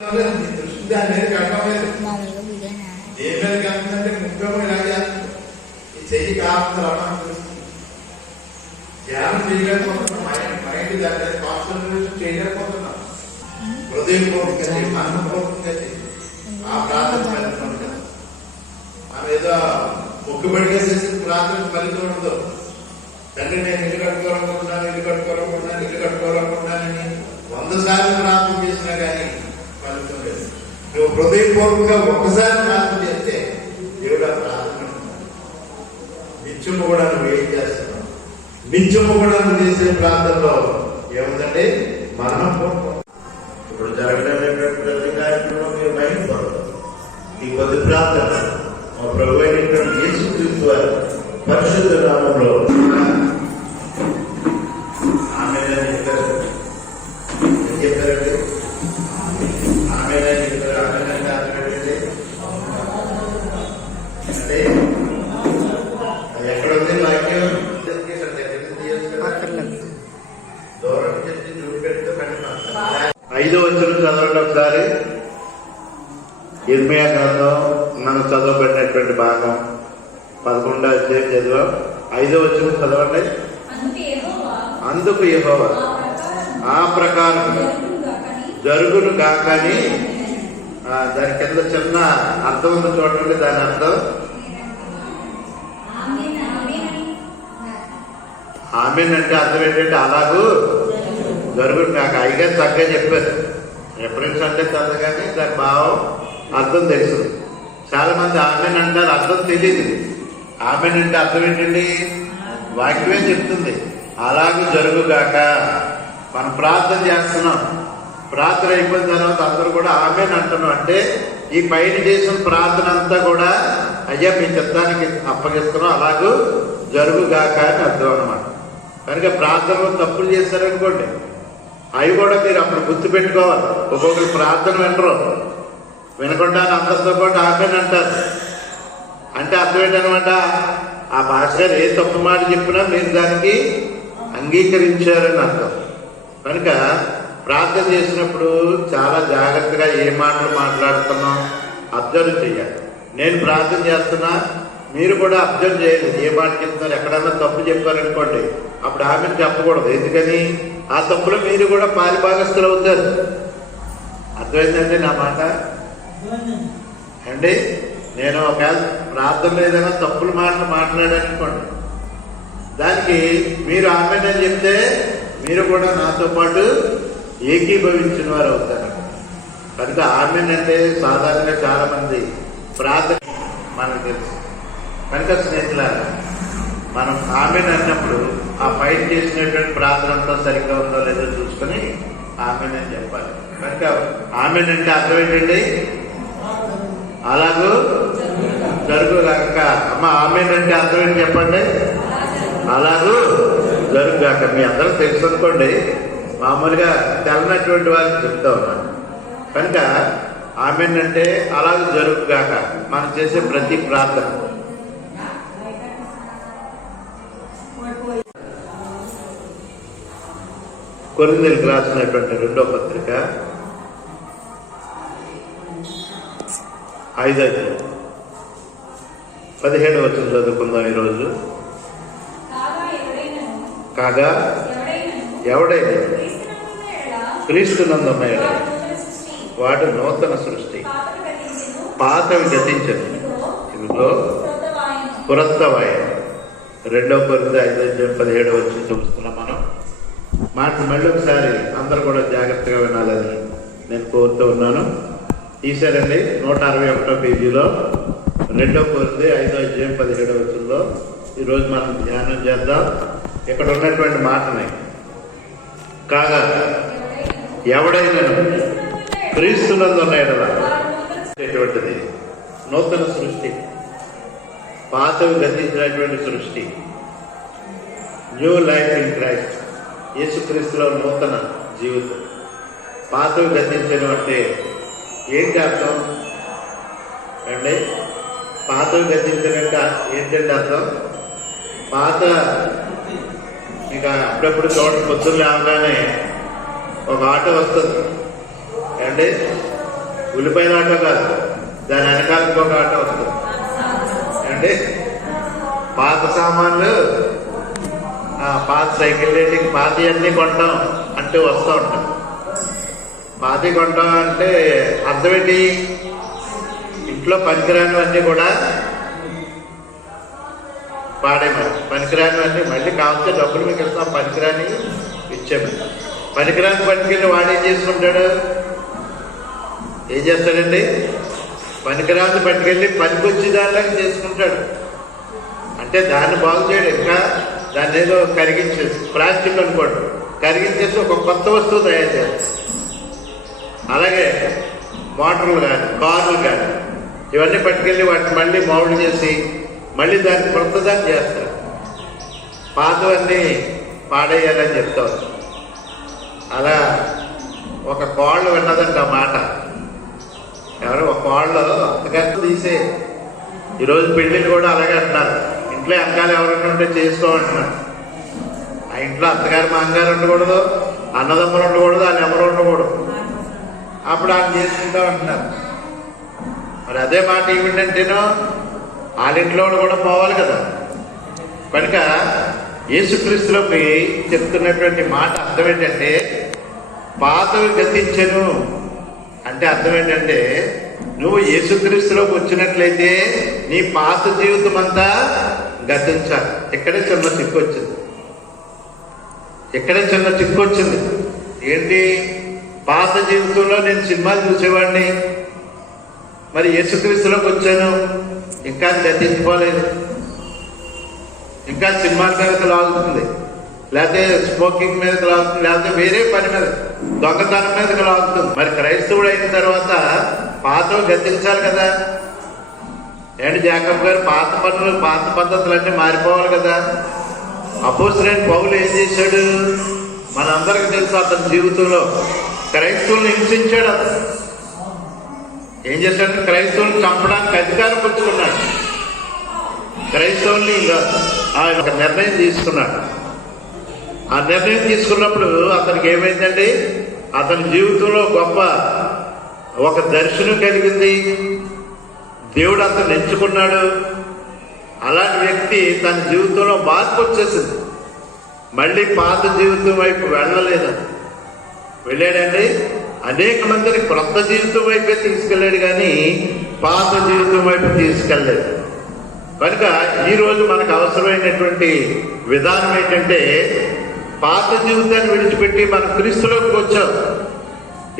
దృష్టి దాని మీద కట్టలేదు. దేని మీద కడుతుందంటే ముఖ్యంగా ఇలా చేస్తుంది. ఈ చెయ్యి కాకుండా ధ్యానం చేయలేకపోతున్నాం. మైండ్ దాని మీద కాన్సన్ట్రేషన్ చేయలేకపోతున్నాం. హృదయపూర్వకంగా చేయి, మనపూర్వకంగా చేయి. ఆ ప్రార్థన ఫలితం కదా. మనం ఏదో మొక్కుబడి చేసేసి ప్రార్థన ఫలితం ఉండదు. తండ్రి నేను ఇల్లు కట్టుకోవాలనుకుంటున్నాను, ఇల్లు కట్టుకోవాలనుకుంటున్నాను, ఇల్లు కట్టుకోవాలనుకుంటున్నానని 100 సార్లు ప్రార్థన చేసినా కానీ ఫలితం లేదు. నువ్వు హృదయపూర్వకంగా ఒక్కసారి ప్రార్థన చేస్తే దేవుడు ఆ ప్రార్థన నిత్యము కూడా నువ్వు ఏం చేస్తున్నావు? నిత్యము కూడా నువ్వు చేసే ప్రార్థనలో ఏముందంటే మనపూర్వకం. ఇప్పుడు జరగడానికి ప్రతి కార్యక్రమంలో మీరు బయటపడదు. ఈ కొద్ది ప్రార్థన మా ప్రభు అయినటువంటి యేసుక్రీస్తు వారి పరిశుద్ధ నామంలో ఆమె చెప్పారండి. ఆమె చెప్పారు. ఆమె అంటే అది ఎక్కడ ఉంది వాక్యం? దూరం చెప్పి చూపెడుతూ 5వ వచనం చదవండి ఒకసారి. ఇర్మియా గ్రంథం మనం చదవబడినటువంటి భాగం 11వ అధ్యాయం చదివాం. 5వ వచనం చదవండి. అందుకు యెహోవా ఆ ప్రకారం జరుగును కాకని, దాని కింద చిన్న అర్థం ఉంది చూడండి. దాని అర్థం ఆమెన్ అంటే అర్థం ఏంటంటే అలాగూ జరుగును కాక. అయిగా చక్కగా చెప్పారు. రెఫరెన్స్ అంటే చదువు కానీ దాని భావం అర్థం తెలుసు. చాలా మంది ఆమెన్ అంటారు, అర్థం తెలియదు. ఆమెన్ అంటే అర్థం ఏంటండి? వాక్యమే చెప్తుంది అలాగూ జరుగుగాక. మనం ప్రార్థన చేస్తున్నాం, ప్రార్థన అయిపోయిన తర్వాత అందరూ కూడా ఆమెన్ అంటున్నాం. అంటే ఈ పైన చేసిన ప్రార్థన అంతా కూడా అయ్యా మీ చిత్తానికి అప్పగిస్తున్నాం, అలాగూ జరుగుగాక అని అర్థం అన్నమాట. కనుక ప్రార్థనలో తప్పులు చేశారనుకోండి, అవి కూడా మీరు అప్పుడు గుర్తు పెట్టుకోవాలి. ఒక్కొక్కరు ప్రార్థన వినరు, వినకుండా అందరితో పాటు ఆమెన్ అంటారు. అంటే అర్థం ఏంటనమాట? ఆ భాష గారు ఏ తప్పు మాట చెప్పినా మీరు దానికి అంగీకరించారని అర్థం. కనుక ప్రార్థన చేసినప్పుడు చాలా జాగ్రత్తగా ఏ మాటలు మాట్లాడుతున్నాం అబ్జర్వ్ చేయాలి. నేను ప్రార్థన చేస్తున్నా, మీరు కూడా అబ్జర్వ్ చేయాలి. ఏ మాట చెప్తున్నారు? ఎక్కడన్నా తప్పు చెప్పారనుకోండి, అప్పుడు ఆమె చెప్పకూడదు. ఎందుకని? ఆ తప్పులో మీరు కూడా పారిభాగస్తులు అవుతారు. అర్థమైందండి నా మాట అండి? నేను ఒకవేళ ప్రార్థనలో ఏదైనా తప్పుల మాటలు మాట్లాడానుకోండి, దానికి మీరు ఆమెనని చెప్తే మీరు కూడా నాతో పాటు ఏకీభవించిన వారు అవుతారు. కనుక ఆమెన్ అంటే సాధారణంగా చాలా మంది ప్రార్థన మనకు తెలుసు. కనుక స్నేహితులారా, మనం ఆమెన్ అన్నప్పుడు ఆ పైన చేసినటువంటి ప్రార్థన అంతా సరిగ్గా ఉందో లేదో చూసుకొని ఆమెన్ అని చెప్పాలి. కనుక ఆమెన్ అంటే అర్థం ఏంటండి? అలాగూ జరుగుగాక. అమ్మ ఆమెన్ అంటే అర్థం ఏంటి చెప్పండి? అలాగూ జరుగుగాక. మీ అందరూ తెలుసు అనుకోండి, మామూలుగా తెలనటువంటి వాళ్ళకి చెప్తా ఉన్నాను. కనుక ఆమెన్ అంటే అలాగూ జరుగుగాక. మనం చేసే ప్రతి ప్రార్థన. కొరింథీయులకు రాసినటువంటి 2వ పత్రిక 5వ అధ్యాయం 17వ వచనం చదువుకుందాం ఈరోజు. కాగా ఎవడైనా క్రీస్తునందున్న యెడల వాడు నూతన సృష్టి, పాతవి గతించను, ఇదిగో క్రొత్తవాయెను. 2వ కొరింథీ 5వ అధ్యాయం 17వ వచనం చూస్తున్నాం మనం. మాట మళ్ళీ ఒకసారి అందరూ కూడా జాగ్రత్తగా వినాలని నేను కోరుతూ ఉన్నాను. తీశారండి 161వ పేజీలో 2వ కొరింథీ 5వ అధ్యాయం 17వ వచనంలో ఈరోజు మనం ధ్యానం చేద్దాం. ఇక్కడ ఉన్నటువంటి మాటని, కాగా ఎవడైనాను క్రీస్తునందున్న యెడల అనేటువంటిది నూతన సృష్టి, పాతవి గతించినటువంటి సృష్టి. New life in Christ. యేసుక్రీస్తులో నూతన జీవితం. పాతవి గతించడం అంటే ఏంటి అర్థం అండి? పాతవి గతించినట్టు ఏంటంటే అర్థం? పాత ఇంకా అప్పుడప్పుడు చూడండి, పొద్దున్న లేవగానే ఒక ఆటో వస్తుంది అండి, ఉల్లిపాయల ఆటో కాదు, దాని వెనకాల ఇంకొక ఆటో వస్తుంది. అంటే పాత సామాన్లు, పాత సైకిల్ రేటింగ్, పాతి అన్నీ కొంటాం అంటూ వస్తూ ఉంటాం. పాతి కొంటాం అంటే అర్థం ఏంటి? ఇంట్లో పనికిరానివన్నీ కూడా పాడేమని, పనికిరానివన్నీ మళ్ళీ కావాల్సిన డబ్బులు మీకు ఇస్తాం, పనికిరాని ఇచ్చామని. పనికిరాని పట్టుకెళ్ళి వాడు ఏం చేసుకుంటాడు? ఏం చేస్తాడండి? పనికిరాని పట్టుకెళ్ళి పనికొచ్చి దానిలాగా చేసుకుంటాడు. అంటే దాన్ని బాగు చేయడు, ఇంకా దాన్ని ఏదో కరిగించేసి, ప్లాస్టిక్ అనుకోండి, కరిగించేసి ఒక కొత్త వస్తువు తయారు చేస్తారు. అలాగే మోటార్లు కానీ, కార్లు కానీ, ఇవన్నీ పట్టుకెళ్ళి వాటిని మళ్ళీ మౌల్డ్ చేసి మళ్ళీ దాన్ని కొత్తదాన్ని చేస్తారు. పాతవన్నీ పాడేయాలని చెప్తారు. అలా ఒక కోళ్ళు విన్నదంట ఆ మాట. ఎవరు ఒక కోళ్ళు అంతకంటే తీసే. ఈరోజు పెళ్ళిళ్ళు కూడా అలాగే అంటున్నారు. ఇంట్లో వెనకాల ఎవరైనా ఉంటే చేసుకోమంటున్నారు. ఆ ఇంట్లో అత్తగారు మామగారు ఉండకూడదు, అన్నదమ్ములు ఉండకూడదు, వాళ్ళు ఎవరు ఉండకూడదు. అప్పుడు ఆయన చేసుకుంటాం అంటున్నారు. మరి అదే మాట ఏమిటంటేనో వాళ్ళింట్లో కూడా పోవాలి కదా. కనుక యేసుక్రీస్తులోకి చెప్తున్నటువంటి మాట అర్థం ఏంటంటే, పాతవి గతించెను అంటే అర్థం ఏంటంటే, నువ్వు యేసుక్రీస్తులోకి వచ్చినట్లయితే నీ పాత జీవితం అంతా గతించాలి. ఇక్కడే చిన్న చిక్కు వచ్చింది. ఇక్కడే చిన్న చిక్కు వచ్చింది. ఏంటి? పాత జీవితంలో నేను సినిమాలు చూసేవాడిని, మరి యేసుక్రీస్తులోకి వచ్చాను, ఇంకా గతించుకోలేదు, ఇంకా సినిమాల మీదకి లాగుతుంది, లేకపోతే స్మోకింగ్ మీదకి లాగుతుంది, లేకపోతే వేరే పని మీద, దొంగతనం మీదకి లాగుతుంది. మరి క్రైస్తవుడు అయిన తర్వాత పాతలు గతించాలి కదా. ఏంటి జాకబ్ గారు? పాత పనులు, పాత పద్ధతులన్నీ మారిపోవాలి కదా. అపోస్తలుడైన పౌలు ఏం చేశాడు? మనందరికీ తెలుసు. అతని జీవితంలో క్రైస్తవులను హింసించాడు. అతను ఏం చేశాడు? క్రైస్తవులను చంపడానికి అధికారం పుచ్చుకున్నాడు. క్రైస్తవుల్ని ఆయన ఒక నిర్ణయం తీసుకున్నాడు. ఆ నిర్ణయం తీసుకున్నప్పుడు అతనికి ఏమైందండి? అతని జీవితంలో గొప్ప ఒక దర్శనం కలిగింది. దేవుడు అతను ఎంచుకున్నాడు. అలాంటి వ్యక్తి తన జీవితంలో మార్పు వచ్చేసింది. మళ్ళీ పాత జీవితం వైపు వెళ్ళలేదు. వెళ్ళాడండి. అనేక మందిని క్రొత్త జీవితం వైపే తీసుకెళ్ళాడు, కానీ పాత జీవితం వైపు తీసుకెళ్ళలేదు. కనుక ఈరోజు మనకు అవసరమైనటువంటి విధానం ఏంటంటే, పాత జీవితాన్ని విడిచిపెట్టి మనం క్రీస్తులోకి వచ్చాం.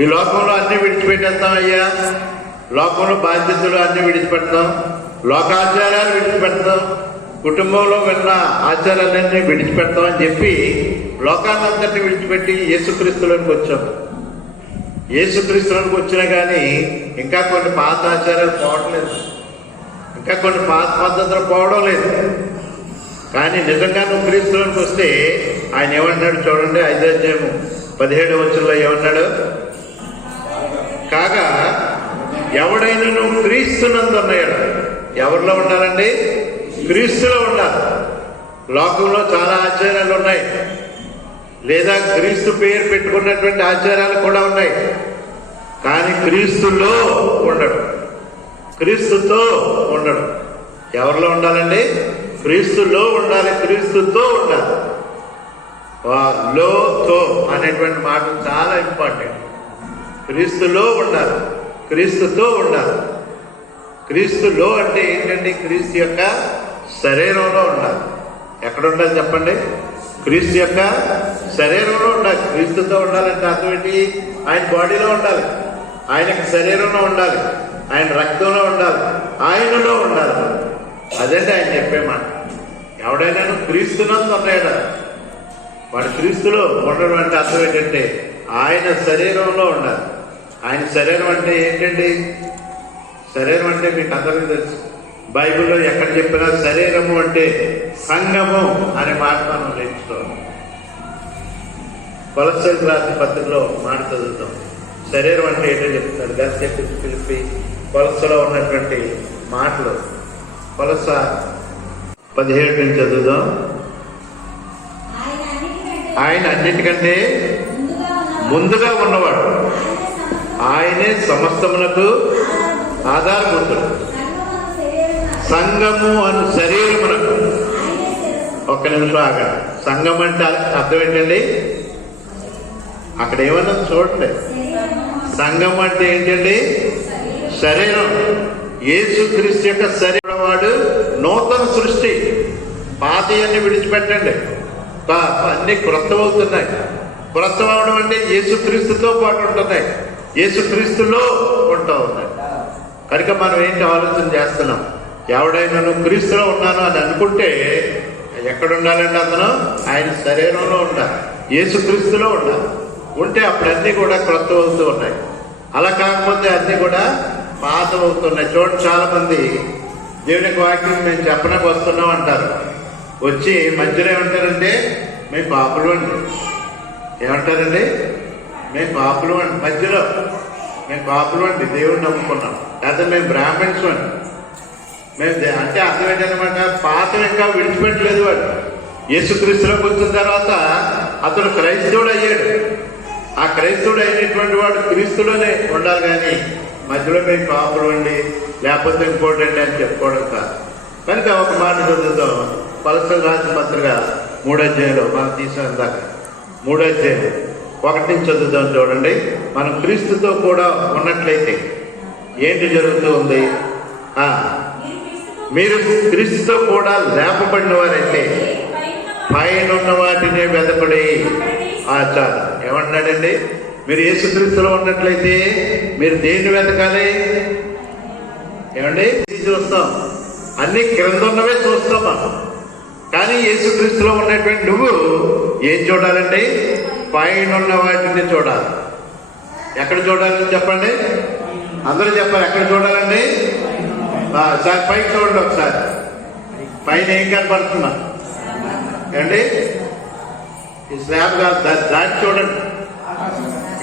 ఈ లోకంలో అన్నీ విడిచిపెట్టేస్తాం అయ్యా. లోకంలో బాధ్యతలు అన్నీ విడిచిపెడతాం, లోకాచారాలు విడిచిపెడతాం, కుటుంబంలో విన్న ఆచారాలన్నీ విడిచిపెడతాం అని చెప్పి లోకాన్నంతటిని విడిచిపెట్టి యేసుక్రీస్తులోకి వచ్చాం. యేసుక్రీస్తులోకి వచ్చినా కానీ ఇంకా కొన్ని పాత ఆచారాలు పోవడం లేదు, ఇంకా కొన్ని పాత పద్ధతులు పోవడం లేదు. కానీ నిజంగా నువ్వు క్రీస్తులోకి వస్తే ఆయన ఏమన్నాడు చూడండి. 5వ అధ్యాయము 17వ వచనంలో ఏమన్నాడు? కాగా ఎవడైనా నువ్వు క్రీస్తునందు ఉన్నాడు. ఎవరిలో ఉండాలండి? క్రీస్తులో ఉండాలి. లోకంలో చాలా ఆచారాలు ఉన్నాయి, లేదా క్రీస్తు పేరు పెట్టుకున్నటువంటి ఆచారాలు కూడా ఉన్నాయి. కానీ క్రీస్తులో ఉండడు, క్రీస్తుతో ఉండడు. ఎవరిలో ఉండాలండి? క్రీస్తులో ఉండాలి, క్రీస్తుతో ఉండాలి. లోతో అనేటువంటి మాట చాలా ఇంపార్టెంట్. క్రీస్తులో ఉండాలి, క్రీస్తుతో ఉండాలి. క్రీస్తులో అంటే ఏంటండి? క్రీస్తు యొక్క శరీరంలో ఉండాలి. ఎక్కడ ఉండాలి చెప్పండి? క్రీస్తు యొక్క శరీరంలో ఉండాలి. క్రీస్తుతో ఉండాలంటే అర్థం ఏంటి? ఆయన బాడీలో ఉండాలి, ఆయనకి శరీరంలో ఉండాలి, ఆయన రక్తంలో ఉండాలి, ఆయనలో ఉండాలి. అదంటే ఆయన చెప్పే మాట. ఎవడైనా క్రీస్తునందు ఉన్నాడా వాడు క్రీస్తులో ఉండడం అంటే అర్థం ఏంటంటే ఆయన శరీరంలో ఉండాలి. ఆయన శరీరం అంటే ఏంటండి? శరీరం అంటే మీకు అందరికీ తెలుసు. బైబిల్లో ఎక్కడ చెప్పినా శరీరము అంటే సంఘము అనే మాట మనం నేర్చుకోవాలి. కొలస్సీలకు రాసిన పత్రికలో మాట చదువుతాం. శరీరం అంటే ఏంటో చెప్తున్నారు. గలతీ, ఫిలిప్పీ, కొలస్సలో ఉన్నటువంటి మాటలు. కొలస్స 17 నుంచి చదువుదాం. ఆయన అన్నిటికంటే ముందుగా ఉన్నవాడు, ఆయనే సమస్తమునకు ఆధారభూతుడు. సంఘము అను శరీరమునకు. ఒక్క నిమిషం ఆగండి. సంఘం అంటే అర్థం ఏంటండి? అక్కడ ఏమన్నా చూడండి. సంఘం అంటే ఏంటండి? శరీరం. యేసుక్రీస్తు యొక్క శరీరం. వాడు నూతన సృష్టి. పాతయన్ని విడిచిపెట్టండి, అన్ని క్రొత్తమవుతున్నాయి. క్రొత్తం అవడం అంటే యేసుక్రీస్తుతో పాటు ఉంటున్నాయి, యేసుక్రీస్తులో ఉంటా ఉన్నాయి. కనుక మనం ఏంటి ఆలోచన చేస్తున్నాం? ఎవడైనా నువ్వు క్రీస్తులో ఉన్నాను అని అనుకుంటే ఎక్కడ ఉండాలంటే అతను ఆయన శరీరంలో ఉండాలి, యేసుక్రీస్తులో ఉండాలి. ఉంటే అప్పుడు అన్నీ కూడా క్రొత్త అవుతూ ఉన్నాయి. అలా కాకపోతే అన్నీ కూడా పాత అవుతున్నాయి. చూడండి, చాలా మంది దేవునికి వాక్యం మేము చెప్పడానికి వస్తున్నాం అంటారు. వచ్చి మధ్యలో ఏమంటారంటే మేము పాపులు అండి. ఏమంటారండి? మేము పాపులు అండి. మధ్యలో మేము పాపులు అండి, దేవుడిని నమ్ముకున్నాం. లేదా మేము బ్రాహ్మణ్స్ అండి. మేము అంటే అర్థం ఏంటనమాట, పాతం ఇంకా విడిచిపెట్టలేదు. వాడు యేసుక్రీస్తులోకి వచ్చిన తర్వాత అతడు క్రైస్తవుడు అయ్యాడు. ఆ క్రైస్తవుడు అయినటువంటి వాడు క్రీస్తులోనే ఉండాలి, కానీ మధ్యలో మేము పాపులు అండి లేకపోతే ఇంకోటి అండి అని చెప్పుకోవడం కాదు. కనుక ఒక మాట చదువుతాం. కొలస్సీలకు రాసిన పత్రిక 3వ అధ్యాయంలో మనం తీసిన దాకా 3వ అధ్యాయం 1 నుంచి చదువుతాం. చూడండి, మనం క్రీస్తుతో కూడా ఉన్నట్లయితే ఏంటి జరుగుతూ ఉంది? మీరు క్రీస్తుతో కూడా లేపబడిన వారైతే పైన ఉన్న వాటినే వెదపడి ఆచారం. ఏమన్నాడండి? మీరు యేసుక్రీస్తులో ఉన్నట్లయితే మీరు దేన్ని వెతకాలి? ఏమండి? చూస్తాం, అన్ని క్రింద ఉన్నవే చూస్తామా, కానీ యేసుక్రీస్తులో ఉన్నటువంటి నువ్వు ఏం చూడాలండి? పైన ఉన్న వాటిని చూడాలి. ఎక్కడ చూడాలని చెప్పండి, అందరూ చెప్పాలి. ఎక్కడ చూడాలండి? సార్ పైకి చూడండి ఒకసారి. పైన ఏం కనపడుతున్నా? ఏమండి? ఈ స్లాబ్ కాదు, దాటి చూడండి.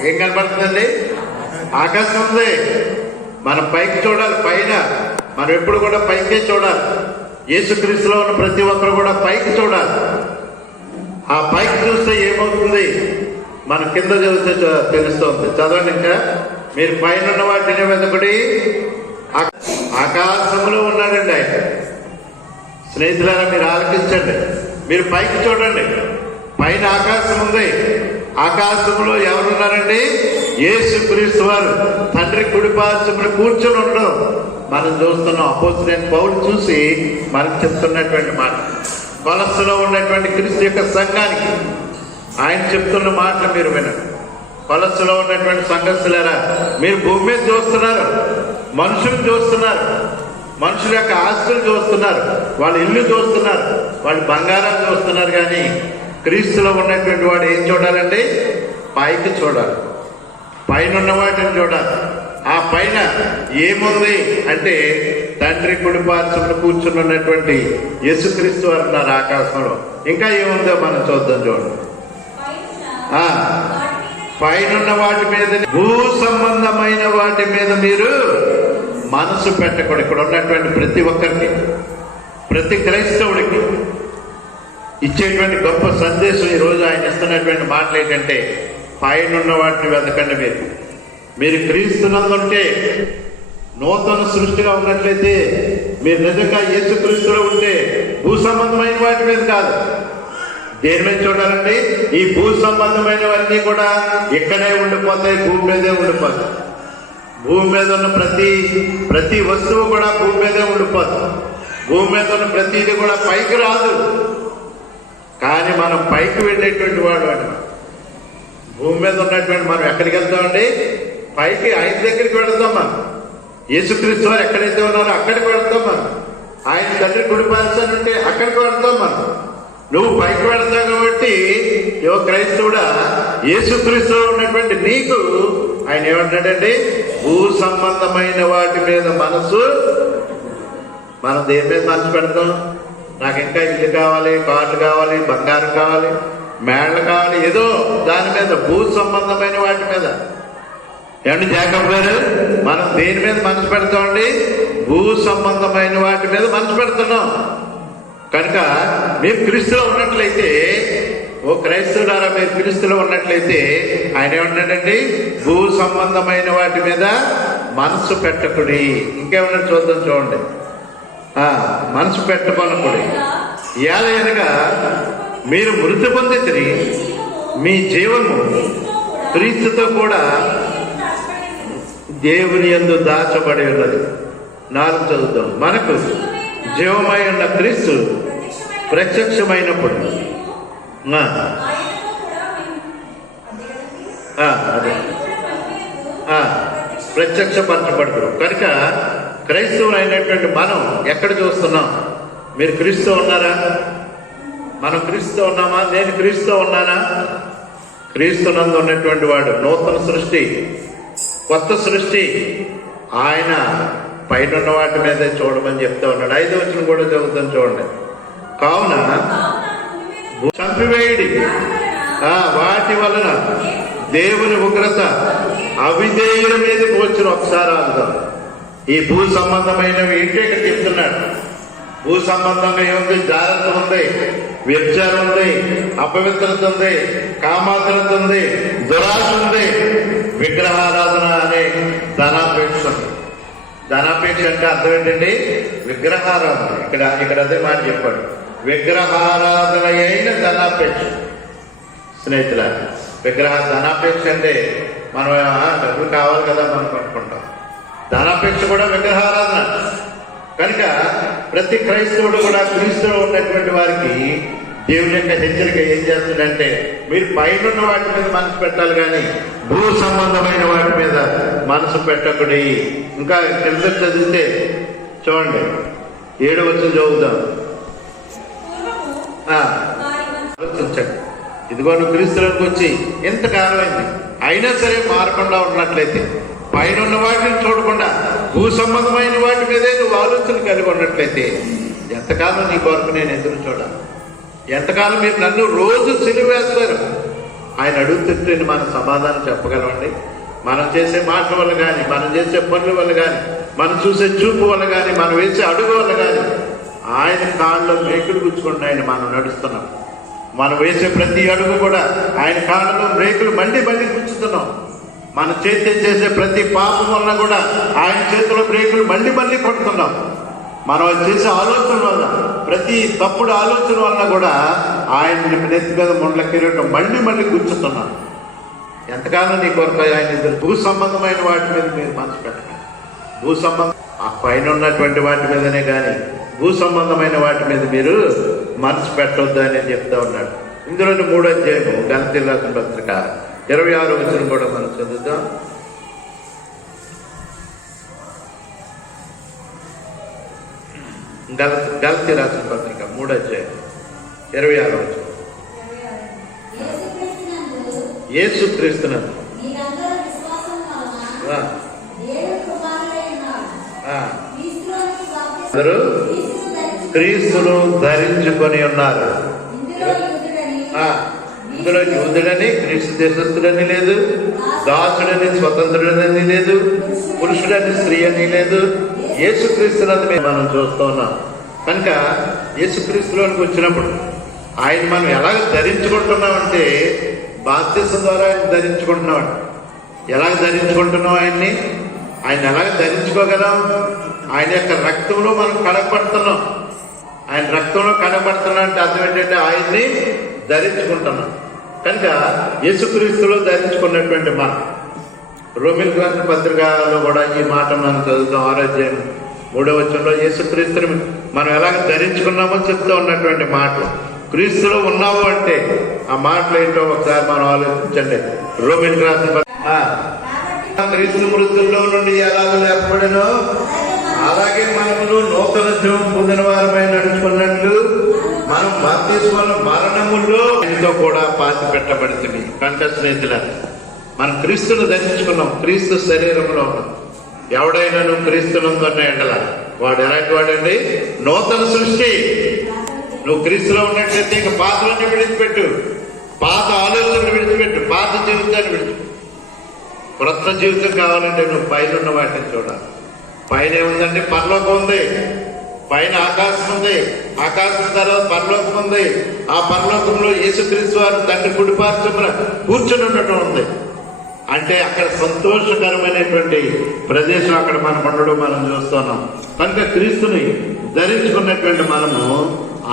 ఏం కనపడుతుందండి? ఆకాశం ఉంది. మనం పైకి చూడాలి. పైన మనం ఎప్పుడు కూడా పైకే చూడాలి. యేసుక్రీస్తులో ఉన్న ప్రతి ఒక్కరు కూడా పైకి చూడాలి. ఆ పైకి చూస్తే ఏమవుతుంది? మన కింద చదివితే తెలుస్తుంది. చదవండి. ఇంకా మీరు పైన ఉన్న వాటిని వెతకడి. ఆకాశంలో ఉన్నాడండి ఆయన. స్నేహితులారా, మీరు ఆలకించండి. మీరు పైకి చూడండి. పైన ఆకాశం ఉంది. ఆకాశంలో ఎవరున్నారండి? యేసుక్రీస్తు వారు తండ్రి కుడిపార్శ్వమున కూర్చొని ఉండడం మనం చూస్తున్నాం. అపోస్తలుడైన పౌలు చూసి మనకు చెప్తున్నటువంటి మాట. కొలస్సీలో ఉన్నటువంటి క్రీస్తు యొక్క సంఘానికి ఆయన చెప్తున్న మాటలు మీరు వినండి. కొలస్సీలో ఉన్నటువంటి సంఘస్థులారా, మీరు భూమి మీద చూస్తున్నారు, మనుషులు చూస్తున్నారు, మనుషుల యొక్క ఆస్తులు చూస్తున్నారు, వాళ్ళ ఇల్లు చూస్తున్నారు, వాళ్ళ బంగారాలు చూస్తున్నారు. కానీ క్రీస్తులో ఉన్నటువంటి వాడు ఏం చూడాలండి? పైకి చూడాలి, పైన ఉన్న వాటిని చూడాలి. ఆ పైన ఏముంది అంటే తండ్రి కుడిపార్శ్వమున కూర్చుని ఉన్నటువంటి యేసుక్రీస్తు వారు ఉన్నారు ఆకాశంలో. ఇంకా ఏముందో మనం చూద్దాం. చూడండి, పైన వాటి మీద, భూ సంబంధమైన వాటి మీద మీరు మనసు పెట్టకూడదు. ఇక్కడ ఉన్నటువంటి ప్రతి ఒక్కరికి, ప్రతి క్రైస్తవుడికి ఇచ్చేటువంటి గొప్ప సందేశం ఈరోజు ఆయన ఇస్తున్నటువంటి మాటలు ఏంటంటే, పైన ఉన్న వాటిని వెతకండి. మీరు క్రీస్తునందుంటే, నూతన సృష్టిగా ఉన్నట్లయితే, మీరు నిజంగా యేసుక్రీస్తులో ఉంటే భూ సంబంధమైన వాటి మీద కాదు, దేని మీద చూడాలండి? ఈ భూ సంబంధమైనవన్నీ కూడా ఇక్కడే ఉండిపోతాయి, భూమి మీదే ఉండిపోతాయి. భూమి మీద ఉన్న ప్రతి వస్తువు కూడా భూమి మీదే ఉండిపోతుంది. భూమి మీద ఉన్న ప్రతిది కూడా పైకి రాదు. కానీ మనం పైకి వెళ్ళేటువంటి వాడు అని, భూమి మీద ఉన్నటువంటి మనం ఎక్కడికి వెళ్తామండి? పైకి ఆయన దగ్గరికి వెళతాం. మనం యేసుక్రీస్తు వారు ఎక్కడైతే ఉన్నారో అక్కడికి వెళతాం. మనం ఆయన తండ్రి కుడిపార్శ్వమున ఉంటే అక్కడికి వెళతాం. మనం నువ్వు పైకి వెళతావు కాబట్టి యువ క్రైస్తవుడా, యేసుక్రీస్తులో ఉన్నటువంటి నీకు ఆయన ఏమంటాడండి? భూ సంబంధమైన వాటి మీద మనసు. మనం దేని మీద మనసు పెడతాం? నాకు ఇంకా ఇల్లు కావాలి, కార్లు కావాలి, బంగారం కావాలి, మేడలు కావాలి, ఏదో దాని మీద, భూ సంబంధమైన వాటి మీద. ఏమండి జాకబ్ గారు, మనం దేని మీద మనసు పెడతామండి? భూ సంబంధమైన వాటి మీద మనసు పెడుతున్నాం. కనుక మీరు క్రీస్తులో ఉన్నట్లయితే ఓ క్రైస్తవులారా, మీరు క్రీస్తులో ఉన్నట్లయితే ఆయన ఏమన్నాడండి? భూ సంబంధమైన వాటి మీద మనసు పెట్టకుడి. ఇంకేమన్నా చూద్దాం, చూడండి. మనసు పెట్టమనకుడి. ఏలయనగా మీరు మృతి పొందితిరి, మీ జీవము క్రీస్తుతో కూడా దేవుని యందు దాచబడి ఉన్నది. 4 చదువుతాం. మనకు జీవమై ఉన్న క్రీస్తు ప్రత్యక్షమైనప్పుడు అదే ప్రత్యక్షపరచబడతారు. కనుక క్రైస్తవులు అయినటువంటి మనం ఎక్కడ చూస్తున్నాం? మీరు క్రీస్తు ఉన్నారా? మనం క్రీస్తు ఉన్నామా? నేను క్రీస్తు ఉన్నానా? క్రీస్తునందు ఉన్నటువంటి వాడు నూతన సృష్టి, కొత్త సృష్టి. ఆయన పైన ఉన్న వాటి మీదే చూడమని చెప్తా ఉన్నాడు. 5వ వచనం కూడా చదువుతాం, చూడండి. కావున చంపివేయుడి, వాటి వలన దేవుని ఉగ్రత అవిధేయుల మీదకి వచ్చిన. ఒకసారి అర్థం. ఈ భూ సంబంధమైనవి ఏంటి ఇక్కడ చెప్తున్నాడు. భూ సంబంధంగా ఏముంది? జాగ్రత్త ఉంది, వ్యభిచారం ఉంది, అపవిత్రత ఉంది, కామాత్రత ఉంది, దురాశ ఉంది, విగ్రహారాధన అనే ధనాపేక్ష. ధనాపేక్ష అంటే అర్థం ఏంటండి? విగ్రహారాధన. ఇక్కడ అదే మాట చెప్పాడు. విగ్రహారాధన అయిన ధనాపేక్ష. స్నేహితుల, ధనాపేక్ష అంటే మనం డబ్బులు కావాలి కదా మనం అనుకుంటాం. ధనాపేక్ష కూడా విగ్రహారాధన. కనుక ప్రతి క్రైస్తవుడు కూడా క్రీస్తులో ఉన్నటువంటి వారికి దేవుని యొక్క హెచ్చరిక ఏం చేస్తుందంటే, మీరు పైన వాటి మీద మనసు పెట్టాలి, కానీ భూ సంబంధమైన వాటి మీద మనసు పెట్టకుడి. ఇంకా కింద చదివితే చూడండి, 7వ వచనం చదువుతాం. ఆలోచించండి. ఇదిగో నువ్వు క్రీస్తులోకి వచ్చి ఎంతకాలం అయింది, అయినా సరే మారకుండా ఉన్నట్లయితే, పైన ఉన్న వాటిని చూడకుండా భూ సంబంధమైన వాటి మీదే నువ్వు ఆలోచన కలిగి ఉన్నట్లయితే, ఎంతకాలం నీ కొరకు నేను ఎదురు చూడాలి? ఎంతకాలం మీరు నన్ను రోజు సిలువ వేస్తారు? ఆయన అడుగుతుంటే మనం సమాధానం చెప్పగలమండి? మనం చేసే మాటల వల్ల కానీ, మనం చేసే పనుల వల్ల కానీ, మనం చూసే చూపు వల్ల కానీ, మనం వేసే అడుగు వల్ల కానీ ఆయన కాళ్ళలో మేకులు గుచ్చుకుంటూ ఆయన మనం నడుస్తున్నాం. మనం వేసే ప్రతి అడుగు కూడా ఆయన కాళ్ళలో బ్రేకులు మళ్ళీ గుచ్చుతున్నాం. మన చేసే ప్రతి పాపం వల్ల కూడా ఆయన చేతిలో బ్రేకులు మళ్ళీ కొడుతున్నాం. మనం చేసే ఆలోచన వల్ల, ప్రతి తప్పుడు ఆలోచన వల్ల కూడా ఆయన నెత్తి మీద ముండ్ల కిరీటం మళ్ళీ గుచ్చుతున్నాం. ఎంతకాలం నీ కొరకు ఆయన ఇద్దరు? భూ సంబంధమైన వాటి మీద మీరు మనసు పెట్టండి. భూ సంబంధం ఆ పైన ఉన్నటువంటి వాటి మీదనే కానీ భూ సంబంధమైన వాటి మీద మీరు మనసు పెట్టవద్దు అని చెప్తా ఉన్నాడు. ఇందులోని 3వ అధ్యాయము గలతీయులకు రాసిన పత్రిక 26వ వచనం కూడా మనం చదువుతాం. గలతీయులకు రాసిన పత్రిక 3వ అధ్యాయం 26వ వచనం. యేసుక్రీస్తునందు అందరూ క్రీస్తును ధరించుకొని ఉన్నారు. ఇందులో యూదుడని, క్రీస్తు దేశస్థుడని లేదు, దాసుడని, స్వతంత్రుడని లేదు, పురుషుడని, స్త్రీ అని లేదు. యేసుక్రీస్తునందు మనం చూస్తూ ఉన్నాం. కనుక యేసుక్రీస్తులోనికి వచ్చినప్పుడు ఆయన మనం ఎలాగ ధరించుకుంటున్నామంటే, బాప్తిసం ద్వారా ఆయన ధరించుకుంటున్నామండి. ఎలాగ ధరించుకుంటున్నాం ఆయన్ని? ఆయన ఎలాగ ధరించుకోగలం? ఆయన యొక్క రక్తంలో మనం కడగబడుతున్నాం. ఆయన రక్తంలో కడగబడుతున్నాం అంటే అర్థం ఏంటంటే ఆయన్ని ధరించుకుంటున్నాం. కనుక యేసుక్రీస్తులో ధరించుకున్నటువంటి మనం రోమిలకు రాసిన పత్రికలో కూడా ఈ మాట మనం చదువుతాం. 6వ అధ్యాయం 3వ వచనంలో యేసుక్రీస్తుని మనం ఎలాగ ధరించుకున్నామో చెప్తూ ఉన్నటువంటి మాటలు. క్రీస్తులో ఉన్నావు అంటే ఆ మాటలు ఏంటో ఒకసారి మనం ఆలోచించండి. రోమిలకు రాసిన క్రీస్తు మృతుల్లో నుండి ఎలాగ లేపబడెనో అలాగే మనమును నూతన జీవం పొందిన వారమై నడుచుకున్నట్లు మనం బాప్తిస్మల మరణములో ఆయనతో కూడా పాతి పెట్టబడుతుంది. కనుక స్నేహితులారా, మనం క్రీస్తును ధరించుకున్నాం, క్రీస్తు శరీరంలో ఉన్నాం. ఎవడైనా నువ్వు క్రీస్తునందున్న ఎండల వాడు ఎలాంటి వాడండి? నూతన సృష్టి. నువ్వు క్రీస్తులో ఉన్నట్లయితే ఇక పాతలన్నీ విడిచిపెట్టు, పాత ఆలోచనలు విడిచిపెట్టు, పాత జీవితాన్ని విడిచిపెట్టు. క్రొత్త జీవితం కావాలంటే నువ్వు పైన ఉన్న వాటిని చూడాలి. పైన ఏముందండి? పరలోకం ఉంది. పైన ఆకాశం ఉంది, ఆకాశం తర్వాత పరలోకం ఉంది. ఆ పరలోకంలో యేసుక్రీస్తు వారు తండ్రి కుడిపార్శ్వమున కూర్చొని ఉండటం ఉంది. అంటే అక్కడ సంతోషకరమైనటువంటి ప్రదేశం అక్కడ మనం ఉండడం మనం చూస్తున్నాం. కనుక క్రీస్తుని ధరించుకున్నటువంటి మనము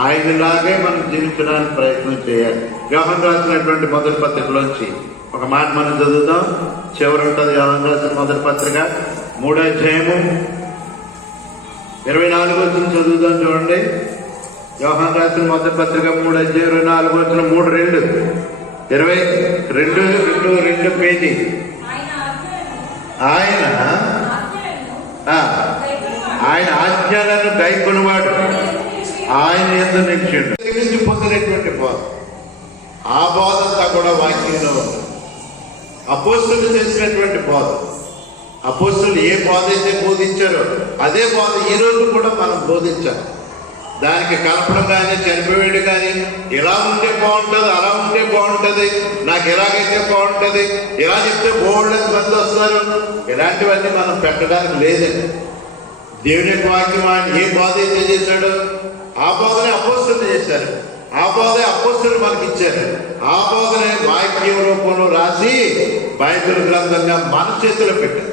ఆయనలాగే మనం జీవించడానికి ప్రయత్నం చేయాలి. యోహాను రాసినటువంటి మొదటి పత్రికలోంచి ఒక మాట మనం చదువుతాం. చివరి ఉంటుంది యోహాను రాసిన మొదటి పత్రిక 3వ అధ్యాయము 24వ వచనం చదువుతాం. చూడండి, యోహాను రాసిన మొదటి పత్రిక 3వ అధ్యాయం 24వ వచనం 22 పేజీ. ఆయన ఆజ్ఞలను గైకొనివాడు ఆయన యందు నిలిచాడు. నుంచి పొందినటువంటి బోధ, ఆ బోధ అంతా కూడా వాక్యంలో ఉంది. అపోస్తులు చేసినటువంటి బోధ, అపోస్తులు ఏ బోధ అయితే బోధించారో అదే బోధ ఈ రోజు కూడా మనం బోధించాలి. దానికి కలపడం కానీ, చనిపోయాడు కానీ, ఇలా ఉంటే బాగుంటుంది, అలా ఉంటే బాగుంటుంది, నాకు ఎలాగైతే బాగుంటుంది, ఇలా చెప్తే బాగుండదు మంది వస్తారు, ఇలాంటివన్నీ మనం పెట్టడానికి లేదండి. దేవుని యొక్క వాక్యం ఆయన ఏ బోధ అయితే చేశాడో ఆ బోధనే అపోస్తులు చేశారు, ఆ బోధే అపోస్తులు మనకి ఇచ్చారు, ఆ బోధనే వాక్యం రూపంలో రాసి బైబిల్ గ్రంథంగా మన చేతిలో పెట్టారు.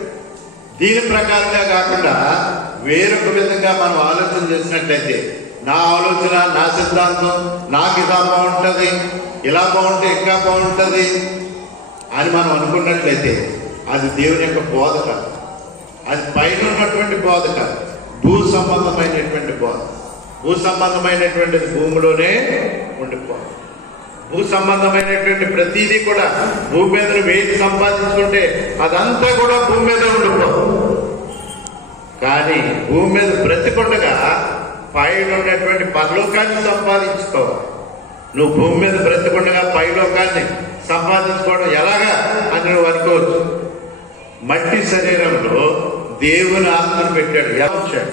దీని ప్రకారంగా కాకుండా వేరొక విధంగా మనం ఆలోచన చేసినట్లయితే, నా ఆలోచన, నా సిద్ధాంతం, నాకు ఇలా బాగుంటుంది, ఇలా బాగుంటే ఇంకా బాగుంటుంది అని మనం అనుకున్నట్లయితే అది దేవుని యొక్క బోధ కాదు. అది పైన ఉన్నటువంటి బోధ కాదు, భూ సంబంధమైనటువంటి బోధ. భూ సంబంధమైనటువంటిది భూమిలోనే ఉండిపోవాలి. భూ సంబంధమైనటువంటి ప్రతిదీ కూడా భూమి మీద వేసి సంపాదించుకుంటే అదంతా కూడా భూమి మీద ఉండిపోదు. కానీ భూమి మీద బ్రతికుండగా పైన ఉన్నటువంటి పరలోకాన్ని సంపాదించుకోవాలి. నువ్వు భూమి మీద బ్రతికుండగా పైలోకాన్ని సంపాదించుకోవడం ఎలాగా అని నువ్వు అనుకోవచ్చు. మట్టి శరీరంలో దేవుని ఆత్మను పెట్టాడు, వచ్చాడు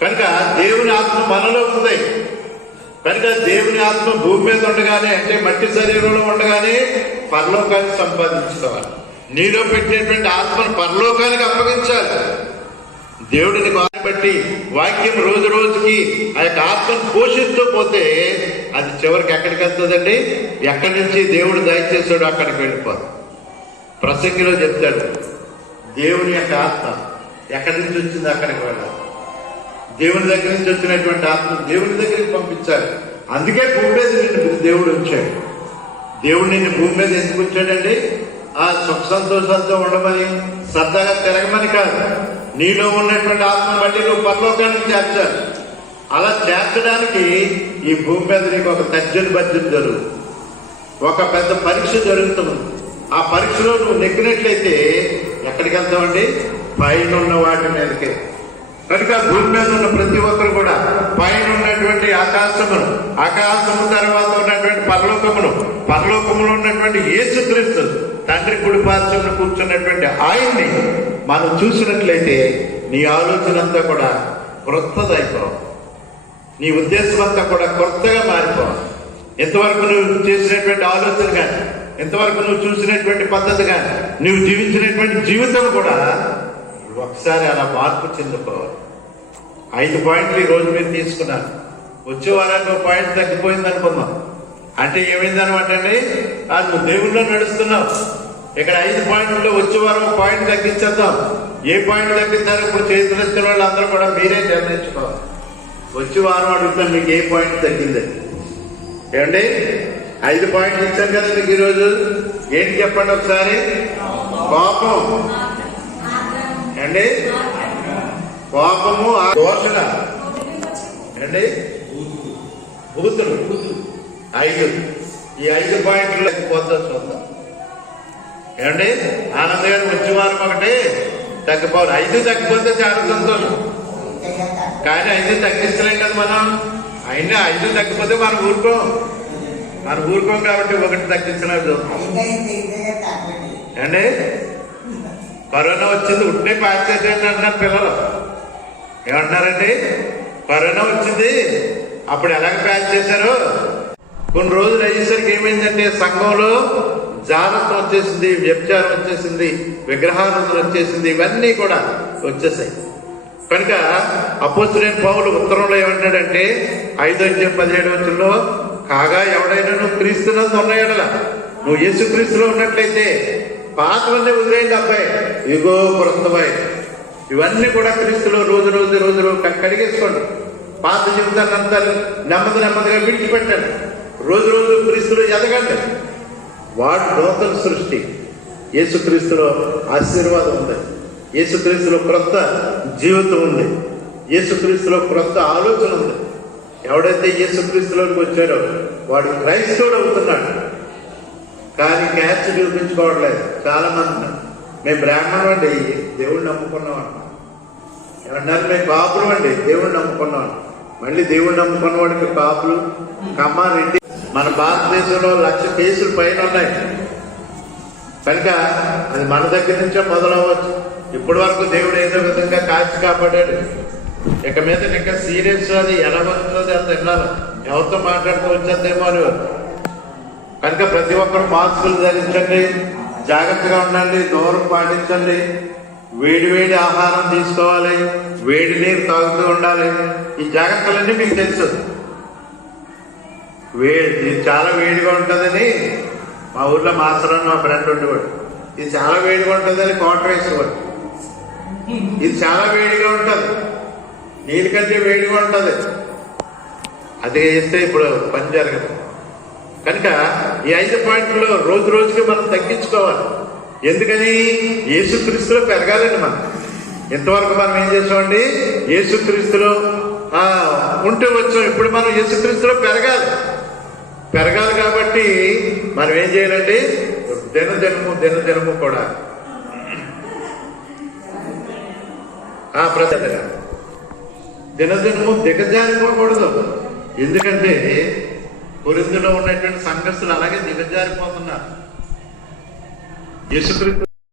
కనుక దేవుని ఆత్మ మనలో ఉంది. కనుక దేవుని ఆత్మ భూమి మీద ఉండగానే, అంటే మట్టి శరీరంలో ఉండగానే పరలోకాన్ని సంపాదించుకోవాలి. నీలో పెట్టినటువంటి ఆత్మను పరలోకానికి అప్పగించాలి. దేవుడిని బట్టి వాక్యం రోజు రోజుకి ఆ యొక్క ఆత్మను పోషిస్తూ పోతే అది చివరికి ఎక్కడికి వెళ్తుందండి? ఎక్కడి నుంచి దేవుడు దయచేసాడు అక్కడికి వెళ్ళిపోదు. ప్రసంగిలో చెప్తాడు, దేవుని యొక్క ఆత్మ ఎక్కడి నుంచి వచ్చింది అక్కడికి వెళ్ళాలి. దేవుని దగ్గర నుంచి వచ్చినటువంటి ఆత్మ దేవుని దగ్గరికి పంపించాలి. అందుకే భూమి మీద నిన్ను దేవుడు ఉంచాడు. దేవుడు నిన్ను భూమి మీద ఎందుకు ఉంచాడండి? ఆ సుఖ సంతోషాలతో ఉండమని, సరదాగా తిరగమని కాదు. నీలో ఉన్నటువంటి ఆత్మను బట్టి నువ్వు పరలోకానికి చేర్చాలి. అలా చేర్చడానికి ఈ భూమి మీద నీకు ఒక తర్జన భర్జన జరుగుతుంది, ఒక పెద్ద పరీక్ష జరుగుతుంది. ఆ పరీక్షలో నువ్వు నెగ్గినట్లయితే ఎక్కడికి వెళ్తామండి? పైన ఉన్న వాటి మీదకే. కనుక భూమి మీద ఉన్న ప్రతి ఒక్కరు కూడా పైన ఉన్నటువంటి ఆకాశమును, ఆకాశము తర్వాత ఉన్నటువంటి పరలోకమును, పరలోకములో ఉన్నటువంటి యేసుక్రీస్తు తండ్రి కుడిపార్శ్వమున కూర్చున్నటువంటి ఆయన్ని మనం చూసినట్లయితే నీ ఆలోచన అంతా కూడా క్రొత్తదైపోవాలి. నీ ఉద్దేశం అంతా కూడా కొత్తగా మారిపోవాలి. ఎంతవరకు నువ్వు చేసినటువంటి ఆలోచన కానీ, ఎంతవరకు నువ్వు చూసినటువంటి పద్ధతి కానీ, నువ్వు జీవించినటువంటి జీవితం కూడా ఒకసారి అలా మార్పు చెందుకోవాలి. 5 పాయింట్లు ఈ రోజు మీరు తీసుకున్నారు. వచ్చే వారానికి 1 పాయింట్ తగ్గిపోయింది అనుకుందాం. అంటే ఏమైందనమాట అండి? నువ్వు దేవుళ్ళో నడుస్తున్నావు. ఇక్కడ 5 పాయింట్లో వచ్చే వారం 1 పాయింట్ తగ్గించేద్దాం. ఏ పాయింట్ తగ్గిస్తారు? ఇప్పుడు చేతులు ఇచ్చిన వాళ్ళు అందరూ కూడా మీరే నిర్ణయించుకోవాలి. వచ్చే వారం అడుగుతాను, మీకు ఏ పాయింట్ తగ్గింది ఏమండి? 5 పాయింట్లు ఇచ్చాను కదా మీకు ఈరోజు. ఏంటి చెప్పండి ఒకసారి? కోపం అండి, కోపము, దోషణ అండి, బూతులు 5. ఈ 5 పాయింట్లు పోతా చూద్దాం ఏమండి. ఆనంద్ గారు వచ్చే వారం ఒకటి తగ్గిపోవాలి. 5 తగ్గిపోతే చాలా సంతోషం. కానీ 5 తగ్గించలేం కదా మనం. అయినా 5 తగ్గిపోతే మనం ఊరుకోం కాబట్టి 1 తగ్గించలేదు చూద్దాం అండి. కరోనా వచ్చింది, ఉంటే ప్యాక్ చేసేయండి అంటున్నారు పిల్లలు. ఏమంటున్నారండి? కరోనా వచ్చింది, అప్పుడు ఎలాగ ప్యాక్ చేశారు? కొన్ని రోజులు అయ్యేసరికి ఏమైందంటే సంఘంలో జాగ్రత్త వచ్చేసింది, వ్యభిచారం వచ్చేసింది, విగ్రహారాధన వచ్చేసింది, ఇవన్నీ కూడా వచ్చేసాయి. కనుక అపోస్తలుడైన పౌలు ఉత్తరంలో ఏమంటాడంటే 5:17 కాగా ఎవడైనా క్రీస్తునందు ఉన్నాయడలా, నువ్వు యేసు క్రీస్తులో ఉన్నట్లయితే పాతవన్నీ వదిలేయండి అబ్బాయి, ఇగో క్రొత్తబాయి. ఇవన్నీ కూడా క్రీస్తులో రోజు రోజు కడిగేసుకోండి. పాత జీవితాన్ని అంతా నెమ్మదిగా విడిచిపెట్టండి. రోజు క్రీస్తులో ఎదగండి. వాడు నూతన సృష్టి. యేసుక్రీస్తులో ఆశీర్వాదం ఉంది, యేసుక్రీస్తులో క్రొత్త జీవితం ఉంది, యేసుక్రీస్తులో క్రొత్త ఆలోచన ఉంది. ఎవడైతే యేసుక్రీస్తులోకి వచ్చాడో వాడు క్రైస్తవుడు అవుతున్నాడు. కానీ క్యాచ్ చూపించుకోవట్లేదు. చాలా మంది మేము బ్రాహ్మణులు అండి, దేవుడిని నమ్ముకున్నాం అంట. ఏమన్నారు, మేము కాపులు అండి, దేవుడిని నమ్ముకున్నాం. మళ్ళీ దేవుడిని నమ్ముకున్న వాడికి కాపులు, కమ్మారెడ్డి. మన భారతదేశంలో 1,00,000 కేసులు పైన ఉన్నాయి. కనుక అది మన దగ్గర నుంచే మొదలవ్వచ్చు. ఇప్పటి వరకు దేవుడు ఏదో విధంగా కాచి కాపాడాడు. ఇక మీద ఇంకా సీరియస్ అది ఎలా వస్తుంది అంత విన్నాను. ఎవరితో మాట్లాడుతూ వచ్చేద్దేమో అని. కనుక ప్రతి ఒక్కరు మాస్కులు ధరించండి, జాగ్రత్తగా ఉండండి, దూరం పాటించండి, వేడి ఆహారం తీసుకోవాలి, వేడి నీరు తాగుతూ ఉండాలి. ఈ జాగ్రత్తలన్నీ మీకు తెలుసు. ఇది చాలా వేడిగా ఉంటుందని మా ఊర్లో మాస్టర్ మా ఫ్రెండ్ ఉండేవాడు. ఇది చాలా వేడిగా ఉంటుందని క్వార్టర్ వేసేవాడు. ఇది చాలా వేడిగా ఉంటుంది, నీళ్ళ కంటే వేడిగా ఉంటుంది. అది వేస్తే ఇప్పుడు పని జరగదు. కనుక ఈ 5 పాయింట్లు రోజుకి మనం తగ్గించుకోవాలి. ఎందుకని? యేసుక్రీస్తులో పెరగాలండి. మనం ఇంతవరకు మనం ఏం చేసామండి? యేసుక్రీస్తులో ఉంటూ వచ్చాం. ఇప్పుడు మనం యేసుక్రీస్తులో పెరగాలి కాబట్టి మనం ఏం చేయాలండి? దినదినము కూడా ప్రజలుగా దినదినము దిగజారిపోకూడదు. ఎందుకంటే కొరింథీలో ఉన్నటువంటి సంఘస్థులు అలాగే దిగజారిపోతున్నారు. యేసుక్రీస్తు